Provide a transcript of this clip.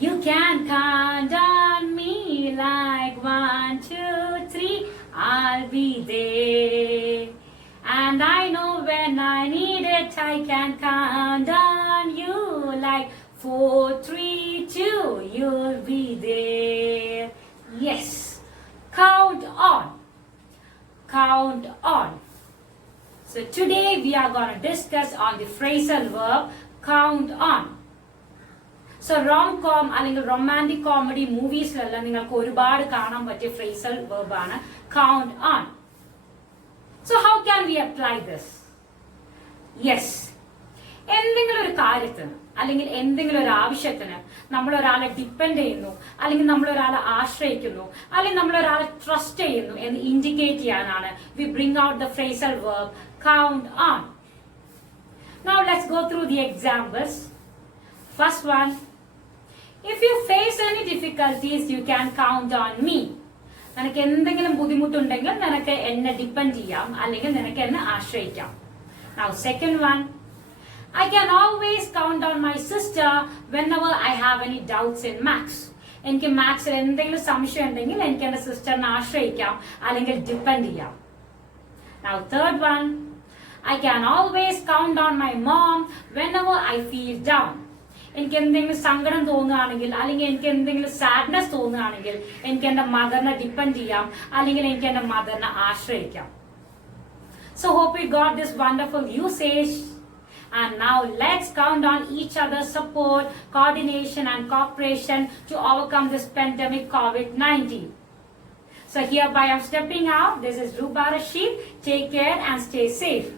You can count on me like 1, 2, 3. I'll be there. And I know when I need it, I can count on you like 4, 3, 2. You'll be there. Yes. Count on. Count on. So today we are going to discuss on the phrasal verb count on. So rom-com അല്ലെങ്കിൽ romantic comedy moviesലെല്ലാം നിങ്ങൾക്ക് ഒരുപാട് കാണാൻ പറ്റിയ phrasal verb ആണ് count on. So how can we apply this? Yes. എന്തെങ്കിലും ഒരു കാര്യത്തിന് അല്ലെങ്കിൽ എന്തെങ്കിലും ഒരു ആവശ്യത്തിന് നമ്മൾ ഒരാളെ ഡിപ്പെൻഡ് ചെയ്യുന്നു അല്ലെങ്കിൽ നമ്മൾ ഒരാളെ ആശ്രയിക്കുന്നു അല്ലെങ്കിൽ നമ്മൾ ഒരാളെ ട്രസ്റ്റ് ചെയ്യുന്നു എന്ന് ഇൻഡിക്കേറ്റ് ചെയ്യാനാണ് we bring out the phrasal verb count on. Now let's go through the examples. First one, if you face any difficulties, you can count on me. നിനക്ക് എന്തെങ്കിലും ബുദ്ധിമുട്ടുണ്ടെങ്കിൽ നിനക്ക് എന്നെ ഡിപ്പെൻഡ് ചെയ്യാം അല്ലെങ്കിൽ നിനക്ക് എന്നെ ആശ്രയിക്കാം. Now second one, I can always count on my sister whenever I have any doubts in maths. എനിക്ക് മാത്സിൽ എന്തെങ്കിലും സംശയം ഉണ്ടെങ്കിൽ എനിക്ക് എന്റെ സിസ്റ്ററിനെ ആശ്രയിക്കാം അല്ലെങ്കിൽ ഡിപ്പെൻഡ് ചെയ്യാം. Now third one, I can always count on my mom whenever I feel down. എനിക്ക് എന്തെങ്കിലും സങ്കടം തോന്നുകയാണെങ്കിൽ അല്ലെങ്കിൽ എനിക്ക് എന്തെങ്കിലും സാഡ്നെസ് തോന്നുകയാണെങ്കിൽ എനിക്ക് എന്റെ മദറിനെ ഡിപ്പെൻഡ് ചെയ്യാം അല്ലെങ്കിൽ എനിക്ക് എന്റെ മദറിനെ ആശ്രയിക്കാം. So hope you got this wonderful usage. And now let's count on each other's support, coordination and cooperation to overcome this pandemic COVID-19. So hereby I'm stepping out. This is Ruba Rasheed. Take care and stay safe.